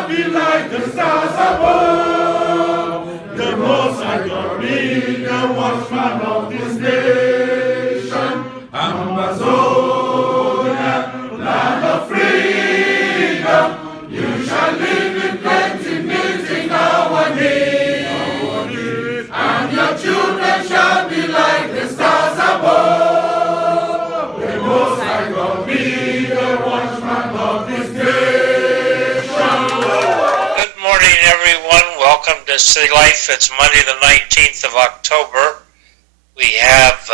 shall be like the stars above. The Most High God be the watchman of this nation. Ambazonia, land of freedom, you shall live in plenty, meeting our needs. And your children shall be like the stars above. The Most High God be the watchman of this nation. Good morning, everyone. Welcome to City Life. It's Monday the 19th of October. We have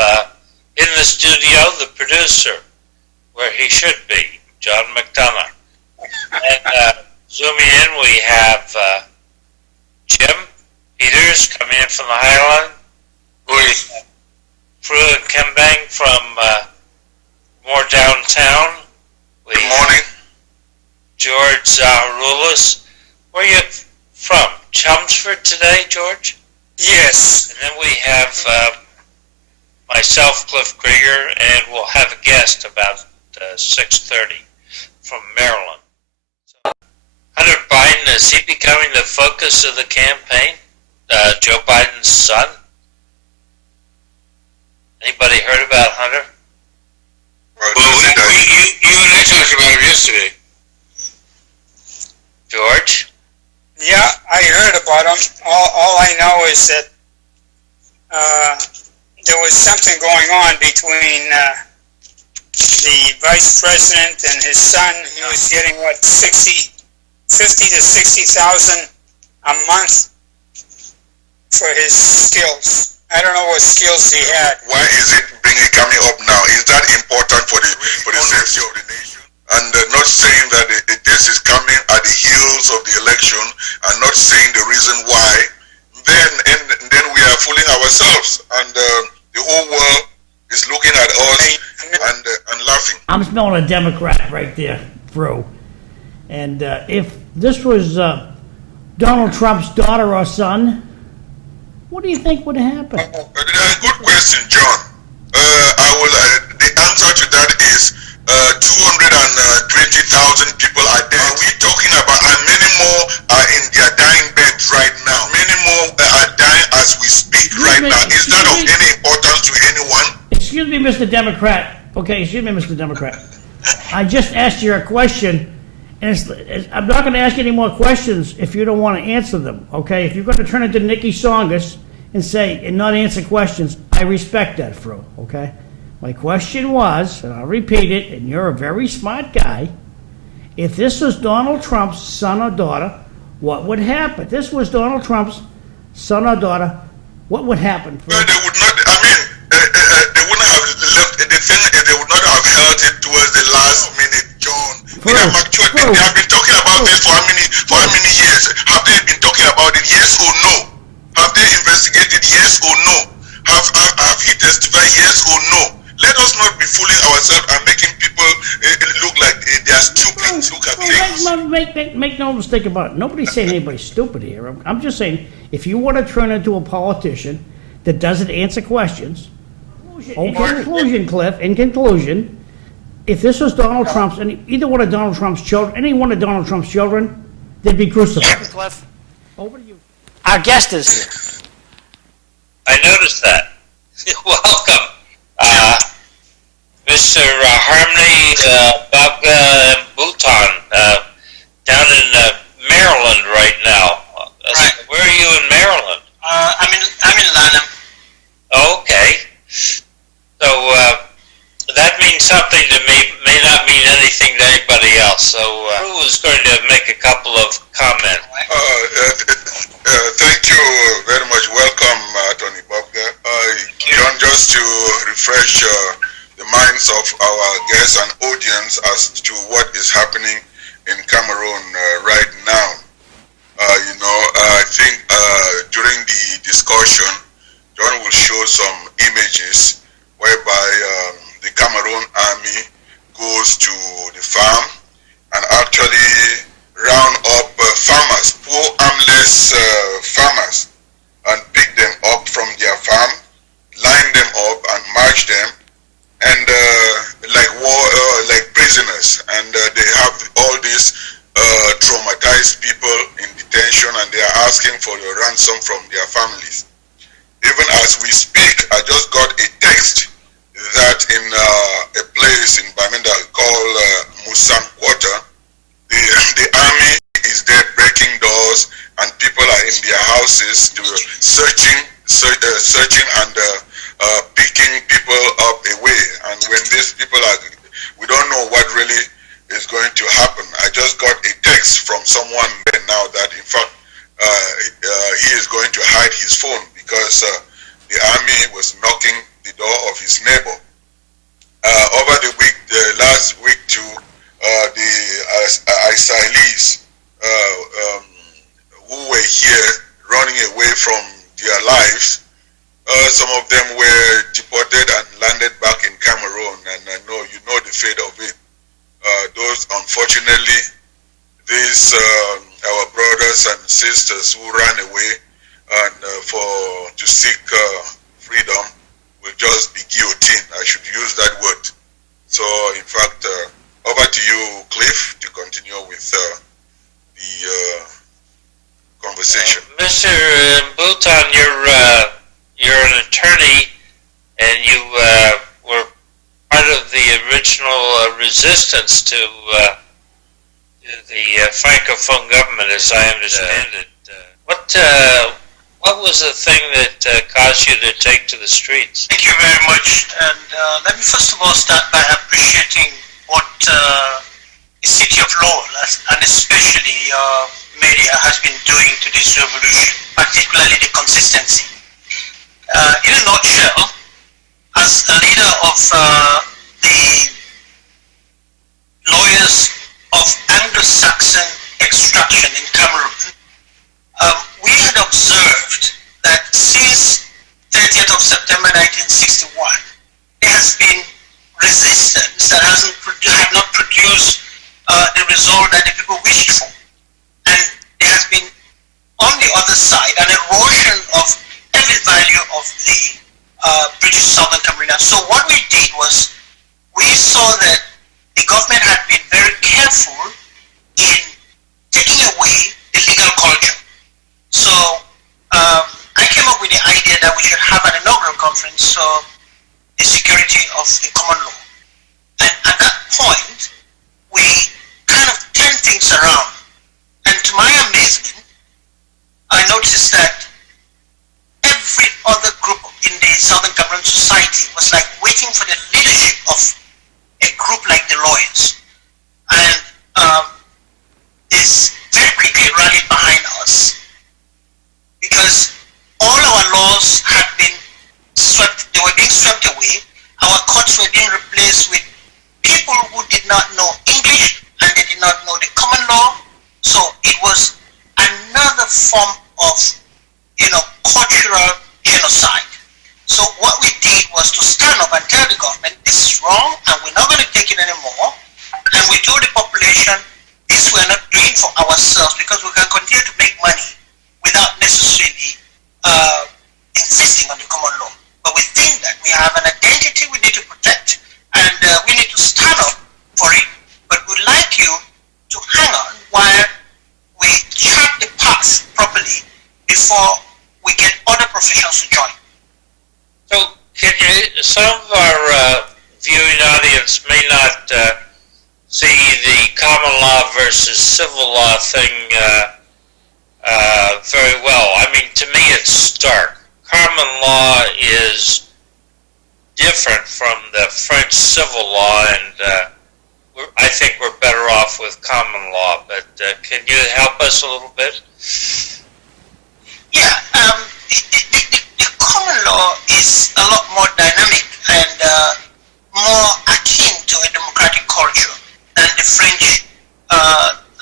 in the studio the producer, where he should be, John McDonough. And zooming in, we have Jim Peters coming in from the Highland. Prue and Kembang from more downtown. Good morning. George Zaharoulis. Where are you from? Chelmsford today, George? Yes. And then we have myself, Cliff Krieger, and we'll have a guest about 6:30 from Maryland. So, Hunter Biden, is he becoming the focus of the campaign? Joe Biden's son? Anybody heard about Hunter? Well, you and I talked about him yesterday. George? Yeah, I heard about him. All I know is that there was something going on between the vice president and his son. He was getting, 50 to 60,000 a month for his skills. I don't know what skills he had. Why is it coming up now? Is that important for the safety of the nation? And not saying that this is coming at the heels of the election, and not saying the reason why. Then we are fooling ourselves, and the whole world is looking at us and laughing. I'm smelling a Democrat right there, bro. And if this was Donald Trump's daughter or son, what do you think would happen? Good question, John. The answer to that is 220,000 people are dead. Are we talking about, and many more are in their dying beds right now? Many more are dying as we speak right now. Is that of any importance to anyone? Excuse me, Mr. Democrat. Okay, excuse me, Mr. Democrat. I just asked you a question, and I'm not going to ask you any more questions if you don't want to answer them, okay? If you're going to turn into Nikki Songus and not answer questions, I respect that, Fro, okay? My question was, and I'll repeat it, and you're a very smart guy, if this was Donald Trump's son or daughter, what would happen? If this was Donald Trump's son or daughter, what would happen? They would not, they wouldn't have left, the thing is they would not have held it towards the last minute, John. They have been talking about this for how many years? Have they been talking about it, yes or no? Have they investigated, yes or no? Have he testified, yes or no? Let us not be fooling ourselves and making people look like they are stupid. Look at things. Make no mistake about it. Nobody's saying anybody's stupid here. I'm just saying, if you want to turn into a politician that doesn't answer questions, in conclusion, if this was Donald Trump's, either one of Donald Trump's children, any one of Donald Trump's children, they'd be crucified. Cliff? Over to you. Our guest is here. I noticed that. Welcome. Mr. Harmony Bobga-Mbuton, down in Maryland right now. Right. Where are you in Maryland? I'm in Lanham. Oh, okay. So that means something to me, may not mean anything to anybody else. So who is going to make a couple of comments? Thank you very much. Welcome, Tony Bobga. John, just to refresh the minds of our guests and audience as to what is happening in Cameroon right now. I think during the discussion, John will show some images whereby the Cameroon army goes to the farm and actually round up farmers, poor armless farmers, and pick them up from their farm, line them up and march them, and like prisoners, and they have all these traumatized people ransom from their families. Even as we speak, I just got a text that in a place in Bamenda called Musan Quarter, the army is there breaking doors and people are in their houses searching and picking people up away. And when these people are, we don't know what really is going to happen. I just got a text from someone there now that in fact he is going to hide his phone because the army was knocking the door of his neighbor. Over the week, last week too, the Israelis who were here running away from their lives, some of them were deported and landed back in Cameroon, and I know you know the fate of it. Those, unfortunately, these our brothers and sisters who ran away and to seek freedom will just be guillotined. I should use that word. So, in fact, over to you, Cliff, to continue with the conversation. Mr. Mbuton, you're an attorney, and you were part of the original resistance to the Francophone government, as I understand it. What was the thing that caused you to take to the streets? Thank you very much. And let me first of all start by appreciating what the city of Lowell, and especially media, has been doing to this revolution, particularly the consistency. In a nutshell, as a leader of the lawyers of Anglo-Saxon extraction in Cameroon, we had observed that since 30th of September 1961, there has been resistance that had not produced the result that the people wished for. And there has been, on the other side, an erosion of every value of the British Southern Cameroon. So what we did was, we saw that the government had been very careful in taking away the legal culture. So I came up with the idea that we should have an inaugural conference on the security of the common law. And at that point, we kind of turned things around. And to my amazement, I noticed that every other group in the Southern Cameroon society was like waiting for the leadership of a group like the lawyers. And this very quickly rallied behind us, because all our laws had been swept, they were being swept away. Our courts were being replaced with people who did not know English and they did not know the common law. So it was another form of, cultural genocide. So what we did was to stand up and tell the government, this is wrong and we're not going to take it anymore. And we told the population, this we're not doing for ourselves because we can continue to make money without necessarily insisting on the common law. But we think that we have an identity we need to protect, and we need to stand up for it. But we'd like you to hang on while we chart the path properly before we get other professions to join. So, some of our viewing audience may not see the common law versus civil law thing very well. I mean, to me it's stark. Common law is different from the French civil law, and I think we're better off with common law, but can you help us a little bit? Yeah, the common law is a lot more dynamic and more akin to a democratic culture than the French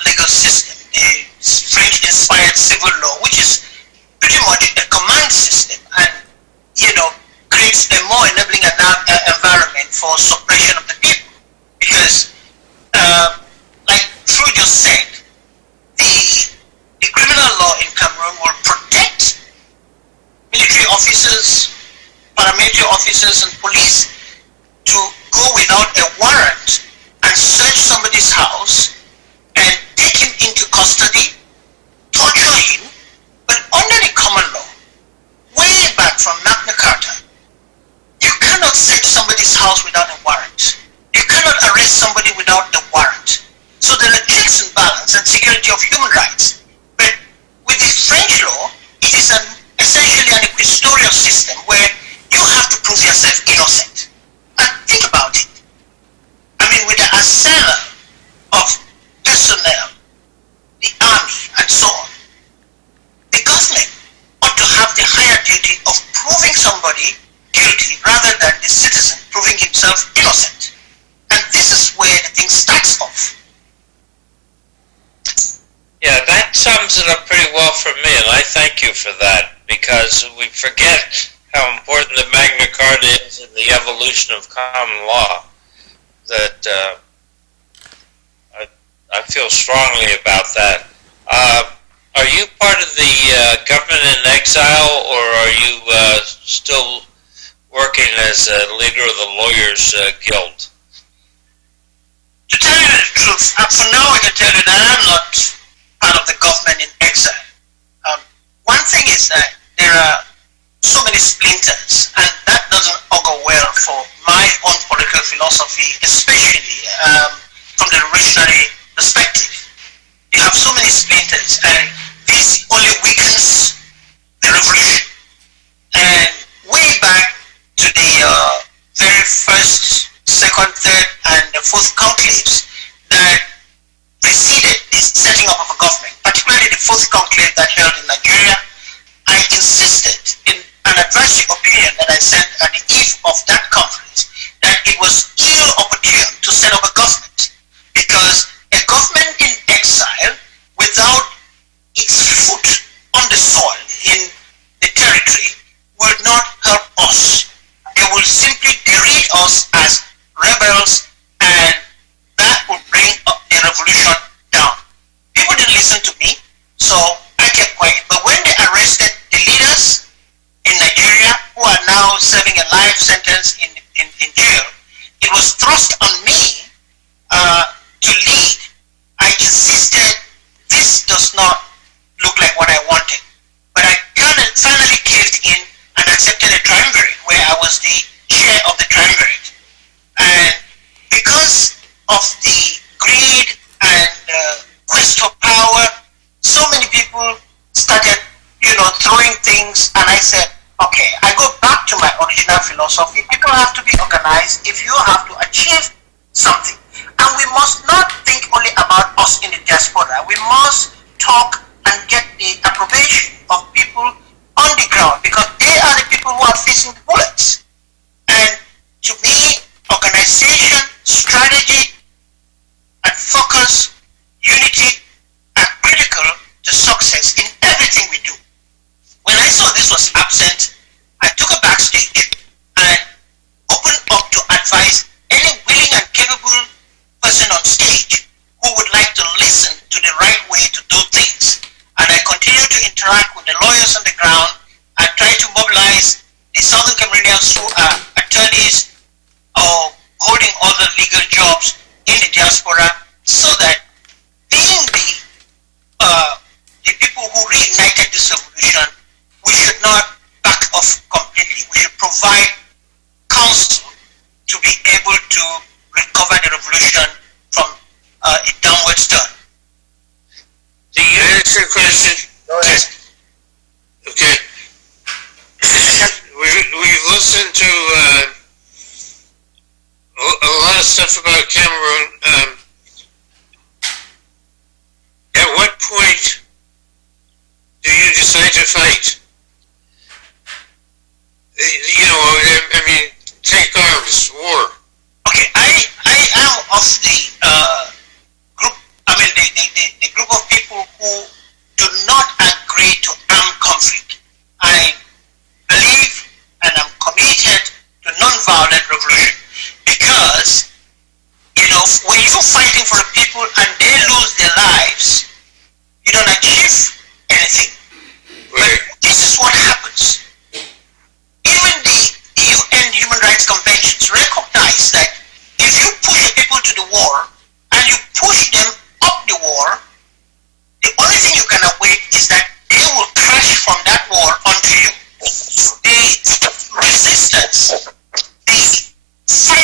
legal system, the French-inspired civil law, which is pretty much a command system and, creates a more enabling environment for suppression of the people. Because, like Drew just said, the criminal law in Cameroon will protect military officers, paramilitary officers, and police to go without a warrant and search somebody's house and take him into custody, torture him. But under the common house without a warrant. You cannot arrest somebody without a warrant. So there are checks and balance and security of human rights. But with the French law, it is essentially an inquisitorial system where you have to prove yourself innocent. And think about it. I mean, with the arsenal of personnel, the army, and so on, the government ought to have the higher duty of proving somebody guilty rather than the citizen proving himself innocent. And this is where the thing starts off. Yeah, that sums it up pretty well for me, and I thank you for that, because we forget how important the Magna Carta is in the evolution of common law. That I feel strongly about that. Are you part of the government in exile, or are you still working as a leader of the Lawyers Guild? To tell you the truth, for now I can tell you that I'm not part of the government in exile. One thing is that there are so many splinters, and that doesn't augur well for my own political philosophy, especially from the revolutionary perspective. You have so many splinters, and this only weakens the revolution. And way back to the very first, second, third, and the fourth conclaves that preceded the setting up of a government, particularly the fourth conclave that held in Nigeria, I insisted in an advisory opinion that I sent at the eve of that conference that it was ill-opportune to set up a government, because a government in exile without its foot on the soil in the territory will not help us. They will simply deride us as rebels, and that will bring up the revolution down. People didn't listen to me, so I kept quiet. But when they arrested the leaders in Nigeria who are now serving a life sentence in jail, it was thrust on me to lead. I insisted this does not look like what I wanted. But I finally caved in and accepted a triumvirate where I was the chair of the triumvirate. And because of the greed and quest for power, so many people started, throwing things, and I said, okay, I go back to my original philosophy. People have to be organized if you have to achieve something. And we must not think only about us in the diaspora. We must talk and get the approbation of people on the ground, because they are the people who are facing the bullets. And to me, organization, strategy, and focus, unity are critical to success in everything we do. When I saw this was absent, I took a backstage and opened up to advise any willing and capable person on stage who would like to listen to the right way to do things. And I continue to interact with the lawyers on the ground and try to mobilize the Southern Cameroonians who are attorneys or holding other legal jobs in the diaspora, so that being the people who reignited this revolution, we should not back off completely. We should provide counsel to be able to recover the revolution from a downward turn. Do you answer the question? Go ahead. Okay. We've listened to a lot of stuff about Cameroon. At what point do you decide to fight? Take arms, war. Okay, I am of the group, the group of people who do not agree to armed conflict. I believe and am committed to non-violent revolution, because, when you're fighting for the people and they lose their lives, you don't achieve anything. Right. But this is what happens. Even the UN Human Rights Conventions recognize that if you push people to the war and you push them up the war, the only thing you can await is that they will crash from that war onto you. The resistance, the fight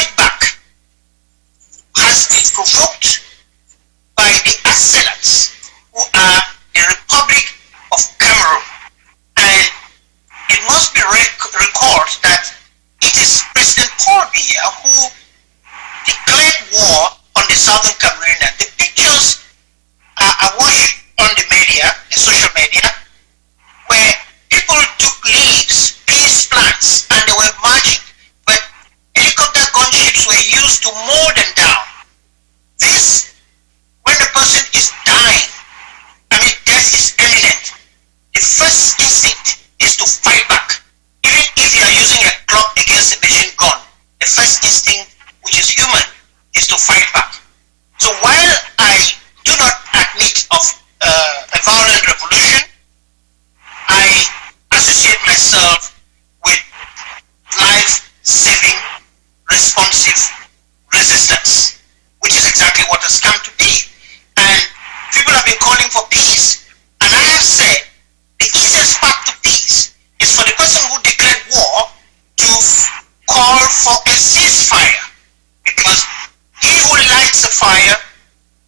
responsive resistance, which is exactly what has come to be. And people have been calling for peace. And I have said the easiest path to peace is for the person who declared war to call for a ceasefire, because he who lights a fire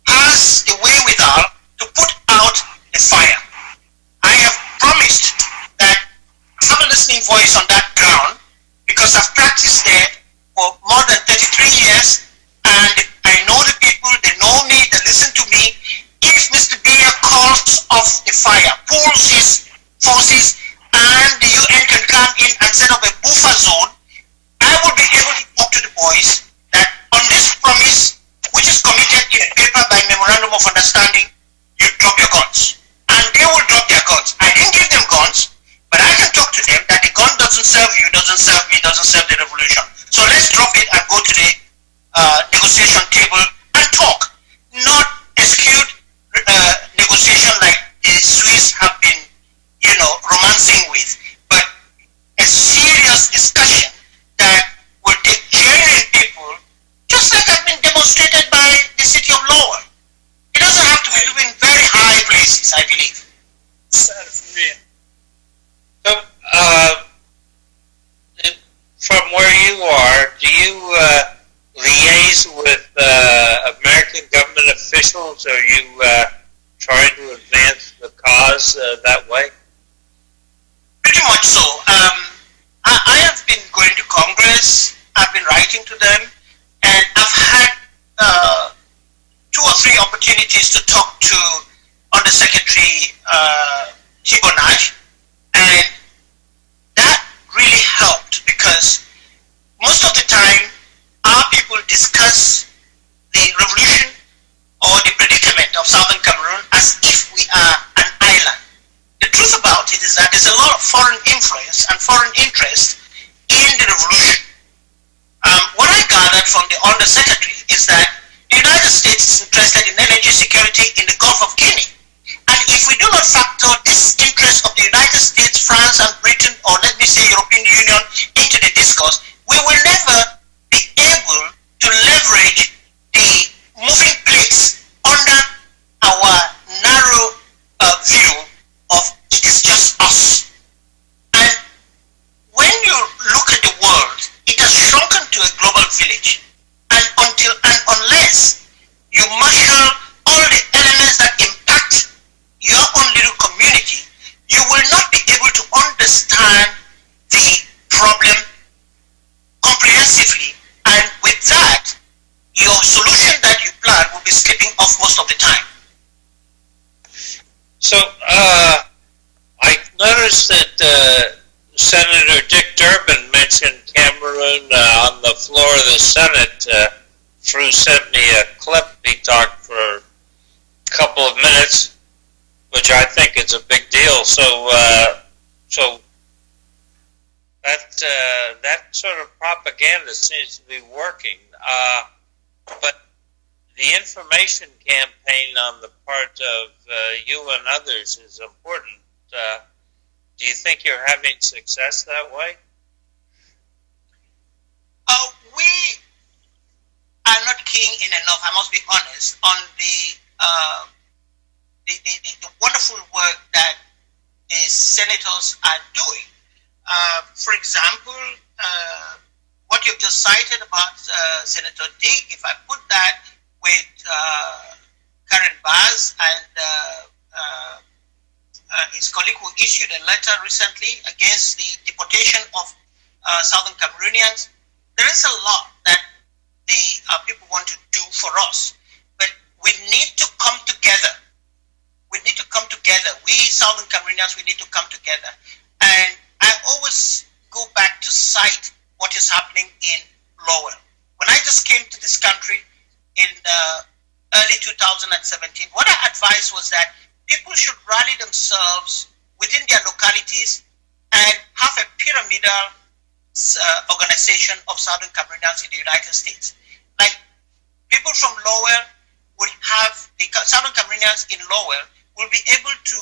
has the wherewithal to put out a fire. I have promised that I have a listening voice on that ground because I've practiced there for more than 33 years, and I know the people, they know me, they listen to me. If Mr. Biya calls off the fire, pulls his forces, and the UN can come in and set up a buffer zone, I will be able to talk to the boys that on this promise, which is committed in paper by memorandum of understanding, you drop your guns. And they will drop their guns. I didn't give them guns, but I can talk to them that the gun doesn't serve you, doesn't serve me, doesn't serve the revolution. So let's drop it and go to the negotiation table and talk. Not a skewed negotiation like the Swiss have been, romancing with, but a serious discussion that will take genuine people, just like has been demonstrated by the city of Lowell. It doesn't have to be in very high places, I believe. So, from where you are, do you liaise with American government officials? Are you trying to advance the cause that way? Pretty much so. I have been going to Congress, I've been writing to them, and I've had 2 or 3 opportunities to talk to Undersecretary Thibonage, and that really helped because most of the time our people discuss the revolution or the predicament of Southern Cameroon as if we are an island. The truth about it is that there's a lot of foreign influence and foreign interest in the revolution. What I gathered from the Undersecretary is that the United States is interested in energy security in the Gulf of Guinea. And if we do not factor this interest of the United States, France, and Britain, or let me say European Union, into the discourse, we will never be able to leverage the moving plates under our narrow view of it is just us. And when you look at the world, it has shrunken to a global village. And unless you marshal all the elements that impact your own little community, you will not be able to understand the problem comprehensively. And with that, your solution that you plan will be slipping off most of the time. So, I noticed that Senator Dick Durbin mentioned Cameroon on the floor of the Senate. Fru sent me a clip. He talked for a couple of minutes, which I think is a big deal. So that sort of propaganda seems to be working. But the information campaign on the part of you and others is important. Do you think you're having success that way? We are not keen in enough, I must be honest, on the wonderful work that the senators are doing. For example, what you've just cited about Senator Dick, if I put that with Karen Bass and his colleague who issued a letter recently against the deportation of Southern Cameroonians, there is a lot that the people want to do for us, but we need to come together. We need to come together. We Southern Cameroonians, we need to come together. And I always go back to cite what is happening in Lowell. When I just came to this country in early 2017, what I advised was that people should rally themselves within their localities and have a pyramidal organization of Southern Cameroonians in the United States. Like people from Lowell would have, the Southern Cameroonians in Lowell will be able to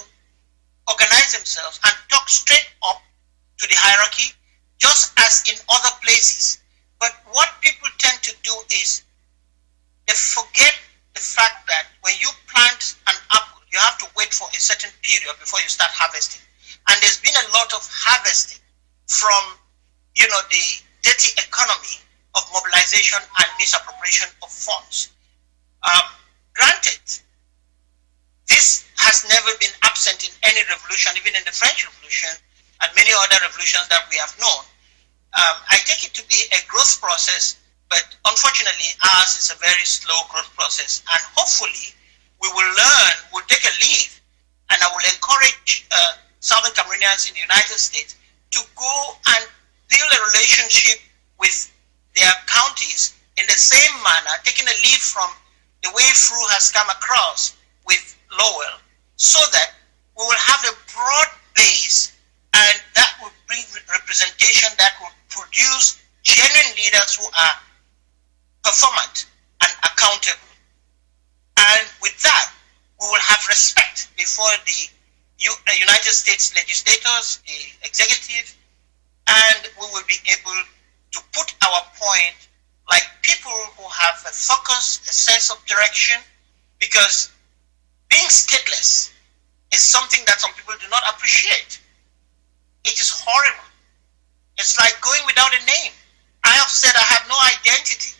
organize themselves and talk straight up to the hierarchy, just as in other places. But what people tend to do is they forget the fact that when you plant an apple, you have to wait for a certain period before you start harvesting. And there's been a lot of harvesting from, the dirty economy of mobilization and misappropriation of funds. Granted, this has never been absent in any revolution, even in the French Revolution and many other revolutions that we have known. I take it to be a growth process, but unfortunately ours is a very slow growth process. And hopefully we will learn, we'll take a lead, and I will encourage Southern Cameroonians in the United States to go and build a relationship with their counties in the same manner, taking a lead from the way FRU has come across with Lowell, so that we will have a broad base, and that will bring representation that will produce genuine leaders who are performant and accountable. And with that, we will have respect before the United States legislators, the executive, and we will be able to put our point like people who have a focus, a sense of direction, because being stateless is something that some people do not appreciate. It is horrible. It's like going without a name. I have said I have no identity,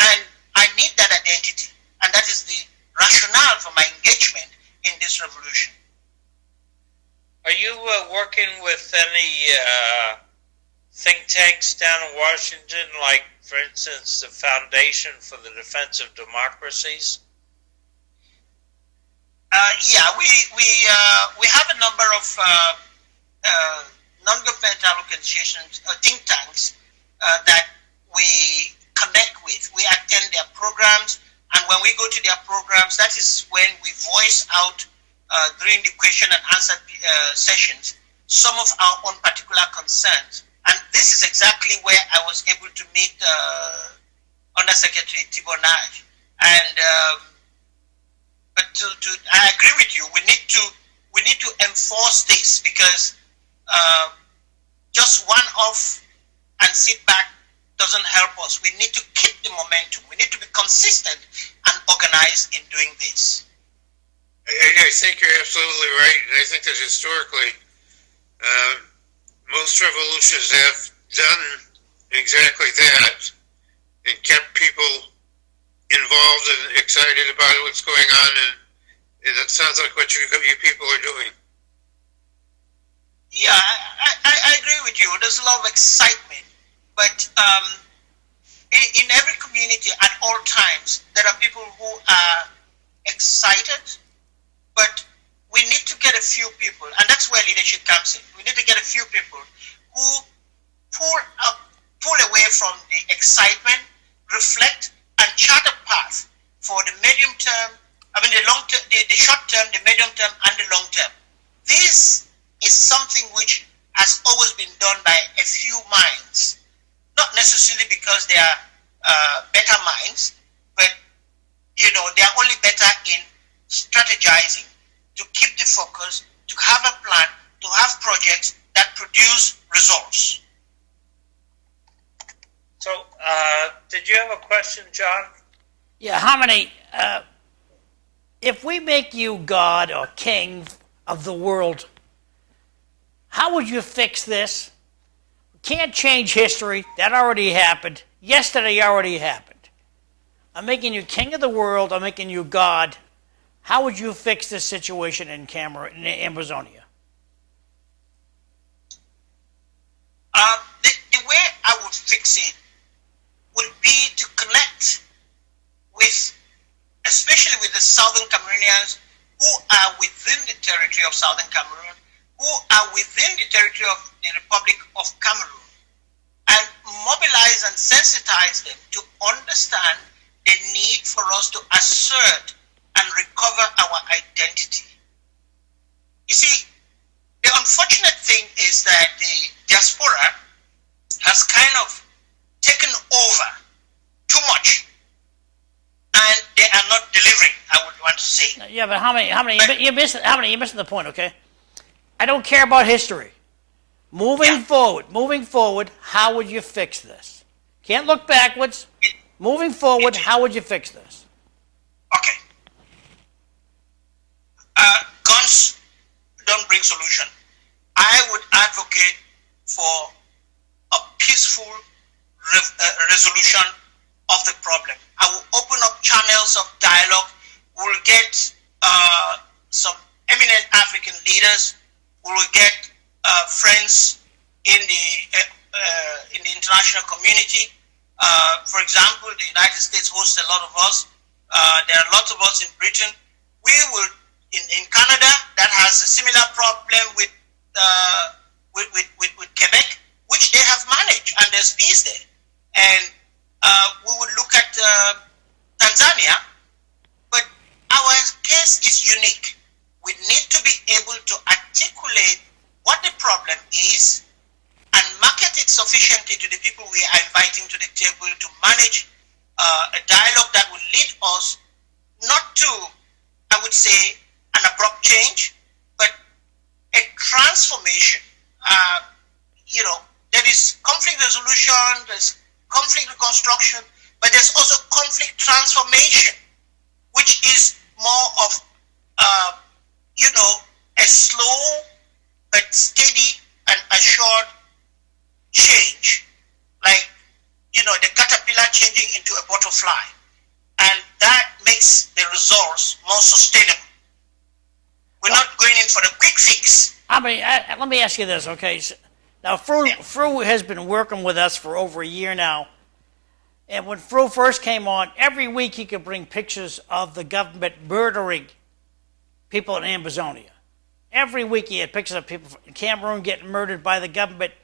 and I need that identity, and that is the rationale for my engagement in this revolution. Are you working with any think tanks down in Washington, like, for instance, the Foundation for the Defense of Democracies? We have a number of non-governmental organizations, think tanks that we connect with. We attend their programs, and when we go to their programs, that is when we voice out during the question and answer sessions some of our own particular concerns. And this is exactly where I was able to meet Undersecretary Tibonage. And but I agree with you. We need to enforce this, because just one off and sit back doesn't help us. We need to keep the momentum. We need to be consistent and organized in doing this. I think you're absolutely right. And I think that historically, most revolutions have done exactly that and kept people involved and excited about what's going on, and it sounds like what you people are doing. Yeah, I agree with you. There's a lot of excitement, but in every community at all times, there are people who are excited, but we need to get a few people, and that's where leadership comes in. We need to get a few people who pull away from the excitement, reflect, and chart a path for the medium term, the long term, the short term, the medium term, and the long term. This is something which has always been done by a few minds, not necessarily because they are better minds, but they are only better in strategizing, to keep the focus, to have a plan, to have projects that produce results. So, did you have a question, John? Yeah, how many, if we make you God or king of the world, how would you fix this? Can't change history. That already happened. Yesterday already happened. I'm making you king of the world. I'm making you God. How would you fix this situation in Ambazonia? The way I would fix it would be to connect with, especially with the Southern Cameroonians who are within the territory of Southern Cameroon, who are within the territory of the Republic of Cameroon, and mobilize and sensitize them to understand the need for us to assert and recover our identity. You see, the unfortunate thing is that the diaspora has kind of taken over too much, and they are not delivering, I would want to say. Yeah, but how many? You're missing the point, okay? I don't care about history. Moving forward, how would you fix this? Can't look backwards. Moving forward, how would you fix this? Okay. Guns don't bring solution. I would advocate for a peaceful resolution of the problem. I will open up channels of dialogue. We'll get some eminent African leaders. We will get friends in the international community. For example, the United States hosts a lot of us. There are lots of us in Britain. We will in Canada that has a similar problem with Quebec, which they have managed, and there's peace there. And we will look at Tanzania, but our case is unique. We need to be able to articulate what the problem is and market it sufficiently to the people we are inviting to the table to manage a dialogue that will lead us not to, I would say, an abrupt change, but a transformation. There is conflict resolution, there's conflict reconstruction, but there's also conflict transformation, which is more of, a slow but steady and assured change, like, the caterpillar changing into a butterfly. And that makes the results more sustainable. We're not going in for the quick fix. Let me ask you this, okay? Now, Fru has been working with us for over a year now. And when Fru first came on, every week he could bring pictures of the government murdering people in Ambazonia. Every week he had pictures of people in Cameroon getting murdered by the government,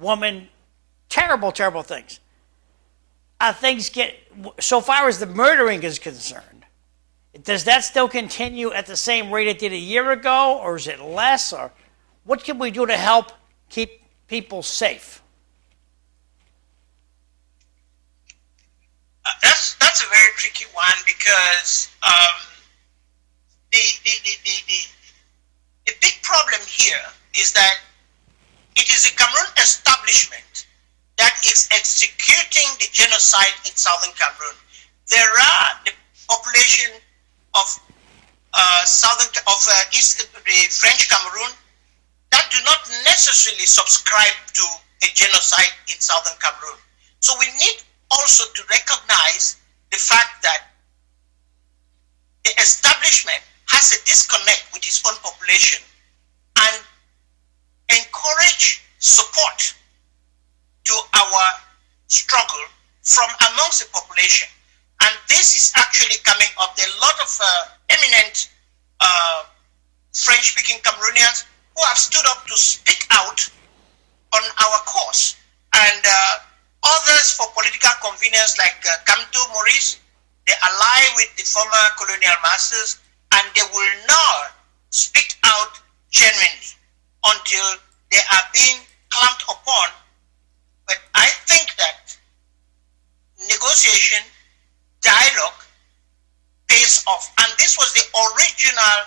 woman, terrible, terrible things. Things get, so far as the murdering is concerned, does that still continue at the same rate it did a year ago, or is it less, or what can we do to help keep people safe? That's a very tricky one because the big problem here is that it is the Cameroon establishment that is executing the genocide in southern Cameroon. There are the population of the French Cameroon that do not necessarily subscribe to a genocide in southern Cameroon. So we need also to recognize the fact that the establishment has a disconnect with its own population and encourage support to our struggle from amongst the population. And this is actually coming up. There are a lot of eminent French-speaking Cameroonians who have stood up to speak out on our cause. And others for political convenience like Kamto Maurice, they ally with the former colonial masters, and they will not speak out genuinely until they are being clamped upon. But I think that negotiation, dialogue pays off. And this was the original,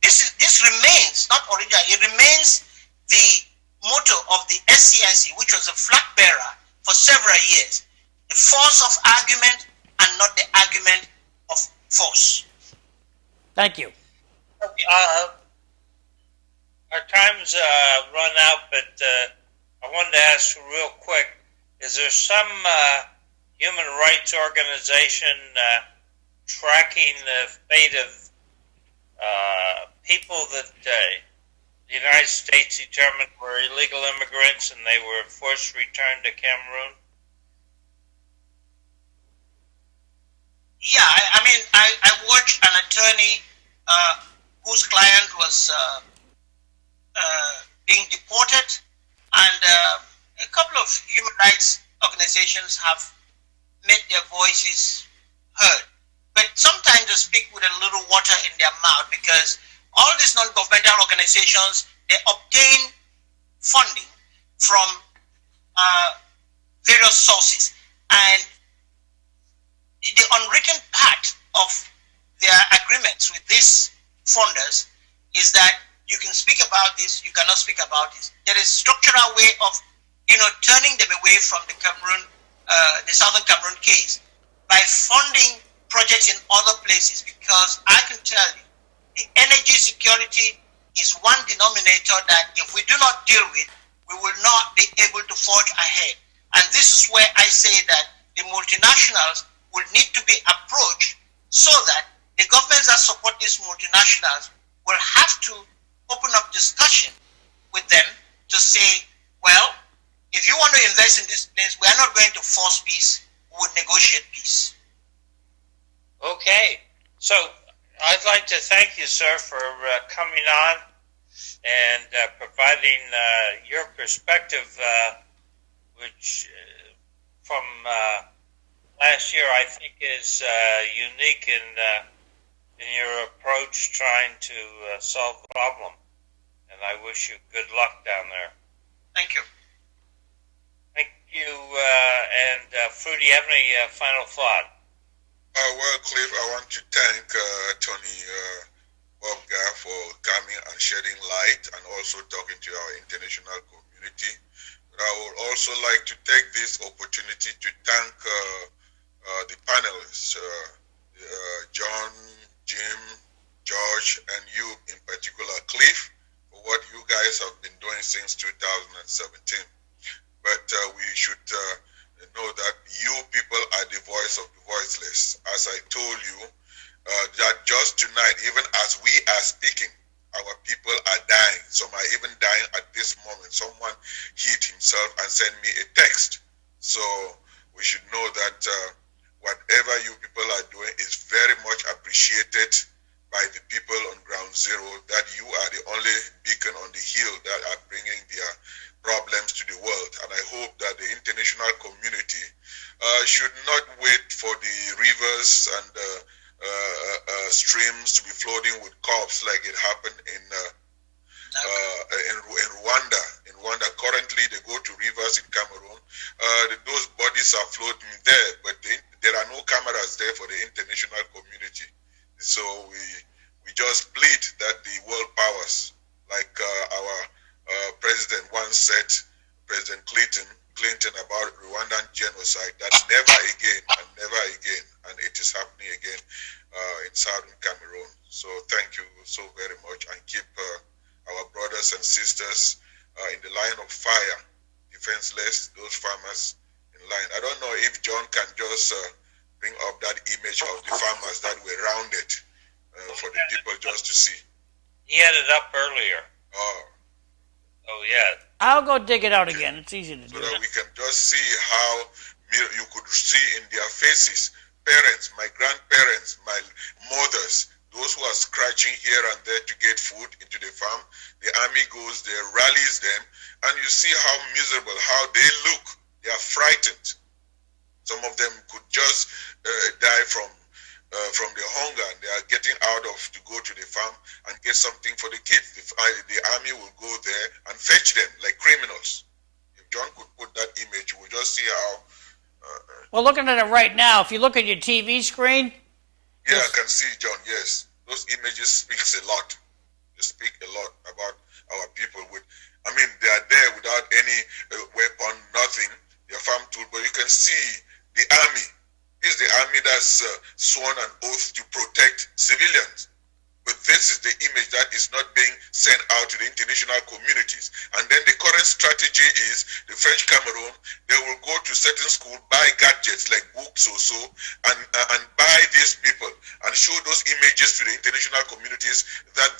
this remains, not original, it remains the motto of the SCNC, which was a flag bearer for several years. The force of argument and not the argument of force. Thank you. Our time's run out, but I wanted to ask real quick, is there some human rights organization tracking the fate of people that the United States determined were illegal immigrants and they were forced returned to Cameroon? Yeah, I watched an attorney whose client was being deported, and a couple of human rights organizations have made their voices heard. But sometimes they speak with a little water in their mouth because all these non-governmental organizations, they obtain funding from various sources. And the unwritten part of their agreements with these funders is that you can speak about this, you cannot speak about this. There is a structural way of, turning them away from the Cameroon the Southern Cameroon case by funding projects in other places, because I can tell you the energy security is one denominator that if we do not deal with, we will not be able to forge ahead. And this is where I say that the multinationals will need to be approached so that the governments that support these multinationals will have to open up discussion with them to say, well, if you want to invest in this place, we are not going to force peace, we will negotiate peace. Okay, so I'd like to thank you, sir, for coming on and providing your perspective, which from last year I think is unique in your approach trying to solve the problem. And I wish you good luck down there. Thank you. Thank you. And Fruity, you have any final thought? Well, Cliff, I want to thank Tony Bobga for coming and shedding light and also talking to our international community. But I would also like to take this opportunity to thank the panelists, John, Jim, George, and you in particular, Cliff, for what you guys have been doing since 2017. But we should know that you people are the voice of the voiceless. As I told you, that just tonight, even as we are speaking, our people are dying. Some are even dying at this moment. Someone hit himself and sent me a text. So we should know that whatever you people are doing is very much appreciated by the people on ground zero, that you are the only beacon on the hill that are bringing their problems to the world. And I hope that the international community should not wait for the rivers and streams to be flooding with corpses like it happened in Rwanda. In Rwanda, currently they go to rivers in Cameroon. Those bodies are floating there, but there are no cameras there for the international community. So we just plead that the world powers, like our president once said, President Clinton about Rwandan genocide, that never again, and it is happening again in southern Cameroon. So thank you so very much, and keep our brothers and sisters in the line of fire, defenseless, those farmers in line. I don't know if John can just bring up that image of the farmers that were rounded for the people just to see. He had it up earlier. Oh, yeah. I'll go dig it out again. It's easy to do. So that we can just see how you could see in their faces, parents, my grandparents, my mothers, those who are scratching here and there to get food into the farm. The army goes there, rallies them, and you see how miserable, how they look. They are frightened. Some of them could just die from the hunger, and they are getting out of to go to the farm and get something for the kids. The army will go there and fetch them like criminals. If John could put that image, we'll just see how. Well, looking at it right now, if you look at your TV screen. Yeah, I can see, John, yes. Those images speaks a lot. They speak a lot about our people. They are there without any weapon, nothing. Their farm tool, but you can see the army. This is the army that's sworn an oath to protect civilians. But this is the image that is not being sent out to the international communities. And then the current strategy is the French Cameroon, they will go to certain schools, buy gadgets like books or so, and buy these people and show those images to the international communities that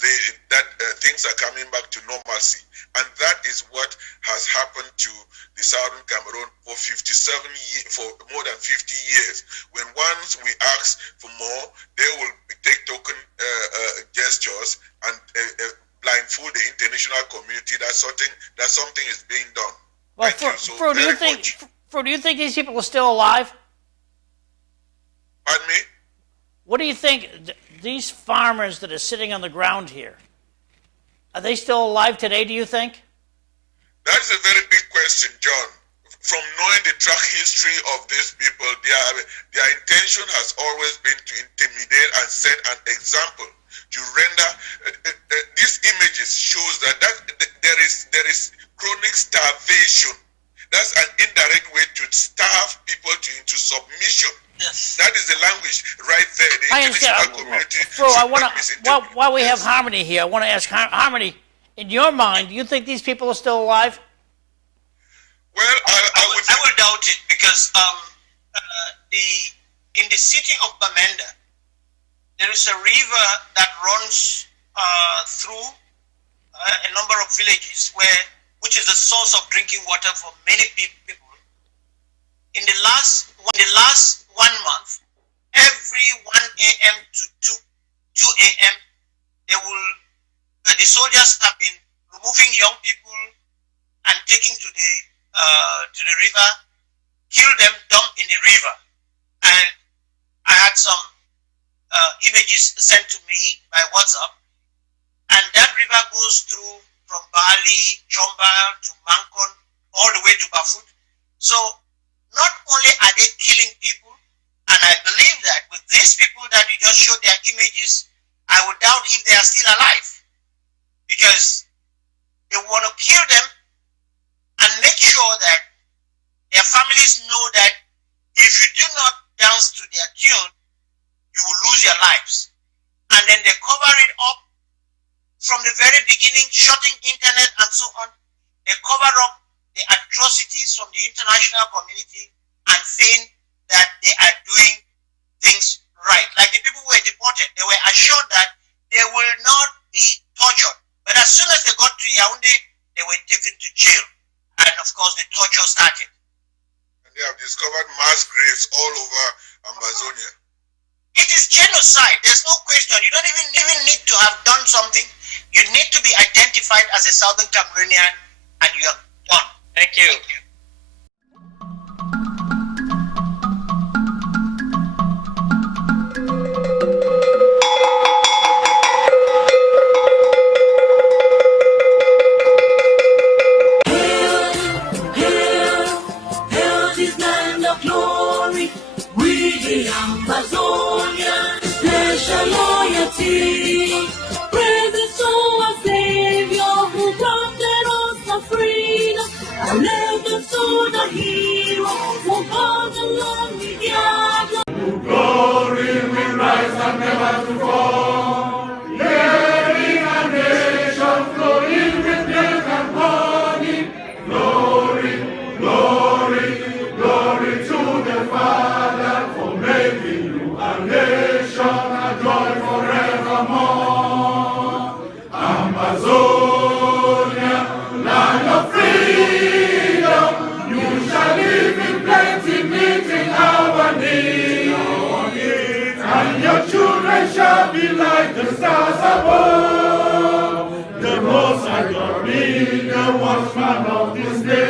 things are coming back to normalcy. And that is what has happened to the Southern Cameroon for more than 50 years. When once we ask for more, they will take token gestures and blindfold the international community that something is being done. Well, Fro, do you think these people are still alive? Pardon me? What do you think? These farmers that are sitting on the ground here, are they still alive today, do you think? That's a very big question, John. From knowing the track history of these people, their intention has always been to intimidate and set an example, to render these images shows that there is chronic starvation. That's an indirect way to starve people into submission. Yes. That is the language right there. The I international understand. community Bro, I should want not to, misinterpret. while we have Yes. Harmony here, I want to ask Harmony, in your mind, do you think these people are still alive? Well, I would I will doubt it because in the city of Bamenda, there is a river that runs through a number of villages which is the source of drinking water for many people. In the last 1 month, every 1 a.m. to 2 a.m., the soldiers have been removing young people and taking to the river, kill them, dump in the river. And I had some images sent to me by WhatsApp, and that river goes through from Bali, Chomba to Mankon, all the way to Bafut. So not only are they killing people, and I believe that with these people that you just showed their images, I would doubt if they are still alive, because they want to kill them and make sure that their families know that if you do not dance to their tune, you will lose your lives. And then they cover it up from the very beginning, shutting internet and so on. They cover up the atrocities from the international community and saying that they are doing things right. Like the people who were deported, they were assured that they will not be tortured. But as soon as they got to Yaoundé, they were taken to jail. And of course, the torture started. And they have discovered mass graves all over Ambazonia. It is genocide. There's no question. You don't even need to have done something. You need to be identified as a Southern Cameroonian, and you are done. Thank you. Hail this land of glory, we the Ambazonia, special loyalty. Praises to our Savior who granted us our freedom. Allegiance to the hero who fought along with Yahweh. Glory will rise and never to fall. Hearing a nation flowing with milk and honey. Glory, glory, glory to the Father for making you a nation, a joy forevermore. Amazonia, land of freedom, you shall live in plenty, meeting our needs. And your children shall be like the stars above. The Most High God be the watchman of this day.